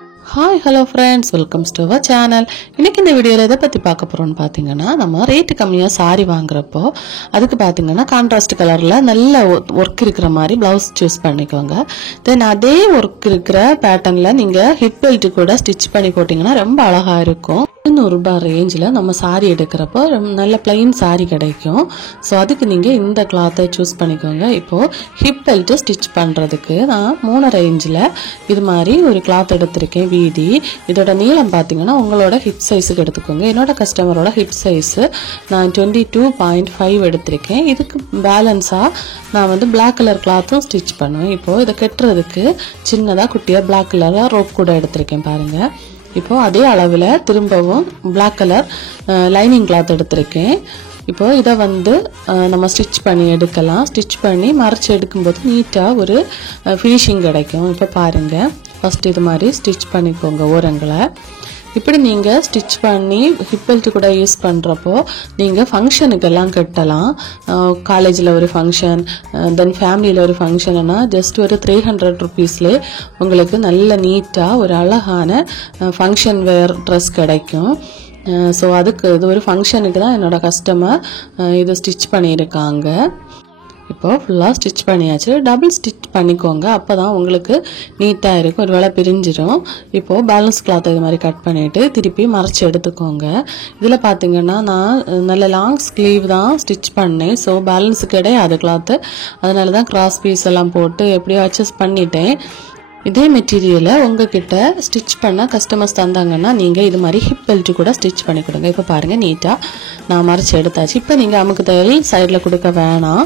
Hi, hello friends, welcome to our channel. இன்னைக்கு இந்த வீடியோல எதை பத்தி பார்க்க போறோம்னு பாத்தீங்கன்னா நம்ம ரேட் கம்மியா saree வாங்குறப்போ அதுக்கு பாத்தீங்கன்னா கான்ட்ராஸ்ட் கலர்ல நல்ல வர்க் இருக்கிற மாதிரி ப்ளவுஸ் சூஸ் பண்ணிக்கோங்க. தென் அதே வர்க் இருக்கிற பேட்டர்ன்ல நீங்க ஹிப் பெல்ட் கூட ஸ்டிட்ச் பண்ணி போட்டீங்கன்னா ரொம்ப அழகா இருக்கும். 200 ரூபாய் ரேஞ்சில் நம்ம சாரி எடுக்கிறப்போ நல்ல பிளைன் சாரி கிடைக்கும். ஸோ அதுக்கு நீங்கள் இந்த கிளாத்தை சூஸ் பண்ணிக்கோங்க. இப்போது ஹிப் பெல்ட் ஸ்டிச் பண்ணுறதுக்கு நான் 3 ரேஞ்சில் இது மாதிரி ஒரு கிளாத் எடுத்திருக்கேன். வீதி இதோட நீளம் பார்த்தீங்கன்னா உங்களோட ஹிப் சைஸுக்கு எடுத்துக்கோங்க. என்னோட கஸ்டமரோட ஹிப் சைஸு நான் 22.5 எடுத்திருக்கேன். இதுக்கு பேலன்ஸாக நான் வந்து பிளாக் கலர் கிளாத்தும் ஸ்டிச் பண்ணுவேன். இப்போது இதை கட்டுறதுக்கு சின்னதாக குட்டியாக பிளாக் கலராக ரோப் கூட எடுத்திருக்கேன் பாருங்கள். இப்போ அதே அளவில் திரும்பவும் பிளாக் கலர் லைனிங் கிளாத் எடுத்திருக்கேன். இப்போ இதை வந்து நம்ம ஸ்டிச் பண்ணி எடுக்கலாம். ஸ்டிச் பண்ணி மறைச்சி எடுக்கும்போது நீட்டாக ஒரு ஃபினிஷிங் கிடைக்கும். இப்போ பாருங்கள், ஃபஸ்ட் இது மாதிரி ஸ்டிச் பண்ணிக்கோங்க ஓரங்களை. இப்படி நீங்கள் ஸ்டிச் பண்ணி ஹிப் பெல்ட் கூட யூஸ் பண்ணுறப்போ நீங்கள் ஃபங்க்ஷனுக்கெல்லாம் கட்டலாம். காலேஜில் ஒரு ஃபங்க்ஷன், தென் ஃபேமிலியில் ஒரு ஃபங்க்ஷன்னா ஜஸ்ட் ஒரு 300 ருபீஸ்லேயே உங்களுக்கு நல்ல நீட்டாக ஒரு அழகான ஃபங்க்ஷன் வேர் ட்ரெஸ் கிடைக்கும். ஸோ அதுக்கு இது ஒரு ஃபங்க்ஷனுக்கு தான் என்னோடய கஸ்டமர் இது ஸ்டிச் பண்ணியிருக்காங்க. இப்போ ஃபுல்லாக ஸ்டிச் பண்ணியாச்சு. டபுள் ஸ்டிச் பண்ணிக்கோங்க, அப்போ தான் உங்களுக்கு நீட்டாக இருக்கும். ஒரு வேளை பிரிஞ்சிடும். இப்போது பேலன்ஸ் கிளாத் இது மாதிரி கட் பண்ணிவிட்டு திருப்பி மறைச்சி எடுத்துக்கோங்க. இதில் பார்த்தீங்கன்னா நான் நல்ல லாங் ஸ்லீவ் தான் ஸ்டிச் பண்ணேன். ஸோ பேலன்ஸுக்கு கிடையாது கிளாத்து, அதனால தான் கிராஸ் பீஸ் எல்லாம் போட்டு எப்படியோ அட்ஜஸ்ட் பண்ணிட்டேன். இதே மெட்டீரியலை உங்ககிட்ட ஸ்டிச் பண்ண கஸ்டமர்ஸ் தந்தாங்கன்னா நீங்கள் இது மாதிரி ஹிப் பெல்ட் கூட ஸ்டிச் பண்ணி கொடுங்க. இப்போ பாருங்கள், நீட்டாக நான் மறைச்சி எடுத்தாச்சு. இப்போ நீங்கள் அமுக்கு தையல் சைடில் கொடுக்க வேணாம்.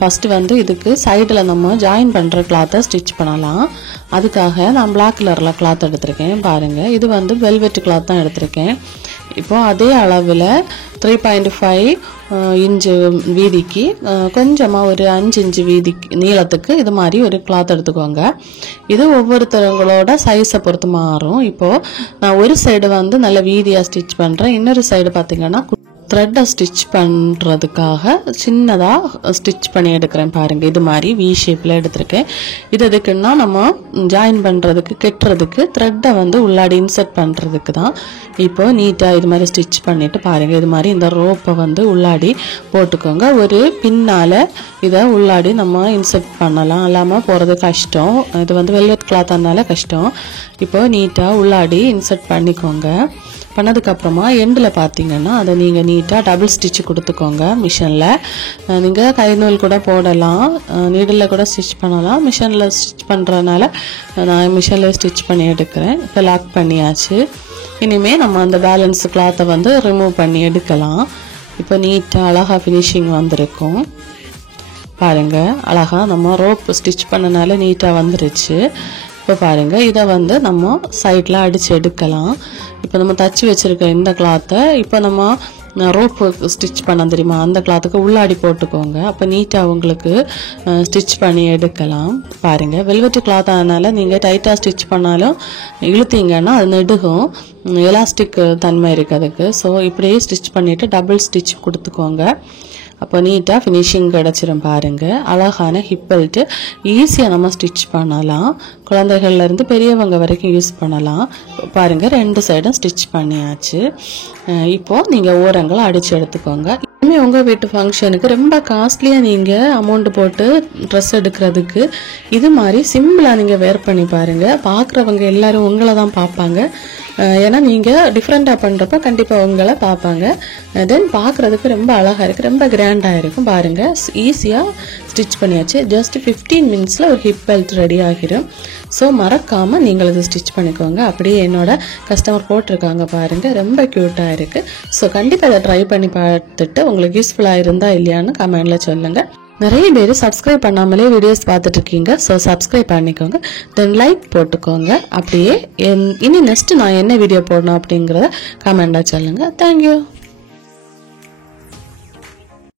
ஃபஸ்ட்டு வந்து இதுக்கு சைடில் நம்ம ஜாயின் பண்ணுற கிளாத்தை ஸ்டிச் பண்ணலாம். அதுக்காக நான் பிளாக் கலரில் கிளாத் எடுத்திருக்கேன் பாருங்கள். இது வந்து வெல்வெட் கிளாத் தான் எடுத்திருக்கேன். இப்போ அதே அளவில் 3.5 இன்ச்சு வீதிக்கு கொஞ்சமாக ஒரு 5 இன்ச்சு வீதிக்கு நீளத்துக்கு இது மாதிரி ஒரு கிளாத் எடுத்துக்கோங்க. இது ஒவ்வொருத்தவங்களோட சைஸை பொறுத்து மாறும். இப்போது நான் ஒரு சைடு வந்து நல்ல வீதியாக ஸ்டிச் பண்ணுறேன். இன்னொரு சைடு பார்த்திங்கன்னா த்ரெட்டை ஸ்டிச் பண்ணுறதுக்காக சின்னதாக ஸ்டிச் பண்ணி எடுக்கிறேன் பாருங்கள். இது மாதிரி வி ஷேப்பில் எடுத்திருக்கேன். இது எதுக்குன்னா நம்ம ஜாயின் பண்ணுறதுக்கு கெட்டுறதுக்கு த்ரெட்டை வந்து உள்ளாடி இன்சர்ட் பண்ணுறதுக்கு தான். இப்போ நீட்டாக இது மாதிரி ஸ்டிச் பண்ணிவிட்டு பாருங்கள், இது மாதிரி இந்த ரோப்பை வந்து உள்ளாடி போட்டுக்கோங்க. ஒரு பின்னால் இதை உள்ளாடி நம்ம இன்சர்ட் பண்ணலாம், இல்லாமல் போகிறது கஷ்டம். இது வந்து வெல்வெட் கிளாத் அதனால கஷ்டம். இப்போ நீட்டாக உள்ளாடி இன்சர்ட் பண்ணிக்கோங்க. பண்ணதுக்கப்புறமா எண்டில் பார்த்தீங்கன்னா அதை நீங்கள் நீட்டாக டபுள் ஸ்டிச் கொடுத்துக்கோங்க. மிஷினில் நீங்கள் கை நூல் கூட போடலாம், நீடில் கூட ஸ்டிச் பண்ணலாம். மிஷினில் ஸ்டிச் பண்ணுறதுனால நான் மிஷினில் ஸ்டிச் பண்ணி எடுக்கிறேன். இப்போ லாக் பண்ணியாச்சு. இனிமேல் நம்ம அந்த பேலன்ஸ் கிளாத்தை வந்து ரிமூவ் பண்ணி எடுக்கலாம். இப்போ நீட்டாக அழகாக ஃபினிஷிங் வந்திருக்கும் பாருங்கள். அழகாக நம்ம ரோப் ஸ்டிச் பண்ணனால நீட்டாக வந்துருச்சு. இப்போ பாருங்கள், இதை வந்து நம்ம சைடில் அடித்து எடுக்கலாம். இப்போ நம்ம தச்சு வச்சுருக்க இந்த கிளாத்தை இப்போ நம்ம ரோப்பு ஸ்டிச் பண்ண தெரியுமா, அந்த கிளாத்துக்கு உள்ளாடி போட்டுக்கோங்க. அப்போ நீட்டாக உங்களுக்கு ஸ்டிச் பண்ணி எடுக்கலாம். பாருங்கள், வெல்வெட் கிளாத் அதனால நீங்கள் டைட்டாக ஸ்டிச் பண்ணாலும் இழுத்தீங்கன்னா அது நெடுகும், எலாஸ்டிக் தன்மை இருக்குது அதுக்கு. ஸோ இப்படியே ஸ்டிச் பண்ணிவிட்டு டபுள் ஸ்டிச் கொடுத்துக்கோங்க. அப்போ நீட்டாக ஃபினிஷிங் கிடச்சிரும் பாருங்கள். அழகான ஹிப் பெல்ட் ஈஸியாக நம்ம ஸ்டிச் பண்ணலாம். குழந்தைகள்லேருந்து பெரியவங்க வரைக்கும் யூஸ் பண்ணலாம். பாருங்கள், 2 சைடும் ஸ்டிச் பண்ணியாச்சு. இப்போது நீங்கள் ஓரங்களை அடித்து எடுத்துக்கோங்க. இனிமேல் உங்கள் வீட்டு ஃபங்க்ஷனுக்கு ரொம்ப காஸ்ட்லியாக நீங்கள் அமௌண்ட் போட்டு ட்ரெஸ் எடுக்கிறதுக்கு இது மாதிரி சிம்பிளாக நீங்கள் வேர் பண்ணி பாருங்கள். பார்க்குறவங்க எல்லோரும் உங்களை தான் பார்ப்பாங்க. ஏன்னா நீங்கள் டிஃப்ரெண்ட்டாக பண்ணுறப்ப கண்டிப்பாக உங்களை பார்ப்பாங்க. தென் பார்க்குறதுக்கு ரொம்ப அழகாக இருக்குது, ரொம்ப கிராண்டாக இருக்கும் பாருங்கள். ஈஸியாக ஸ்டிச் பண்ணியாச்சு. ஜஸ்ட் 15 மினிட்ஸில் ஒரு ஹிப் பெல்ட் ரெடி ஆகிடும். ஸோ மறக்காமல் நீங்கள் இது ஸ்டிச் பண்ணிக்கோங்க. அப்படியே என்னோட கஸ்டமர் போட்டிருக்காங்க பாருங்கள், ரொம்ப க்யூட்டாக இருக்குது. ஸோ கண்டிப்பாக அதை ட்ரை பண்ணி பார்த்துட்டு உங்களுக்கு யூஸ்ஃபுல்லாக இருந்தால் இல்லையான்னு கமெண்டில் சொல்லுங்கள். நிறைய பேர் சப்ஸ்கிரைப் பண்ணாமலே வீடியோஸ் பார்த்துட்டு இருக்கீங்க. ஸோ சப்ஸ்கிரைப் பண்ணிக்கோங்க, தென் லைக் போட்டுக்கோங்க. அப்படியே இனி நெக்ஸ்ட் நான் என்ன வீடியோ போடணும் அப்படிங்கிறத கமெண்டாக சொல்லுங்கள். தேங்க்யூ.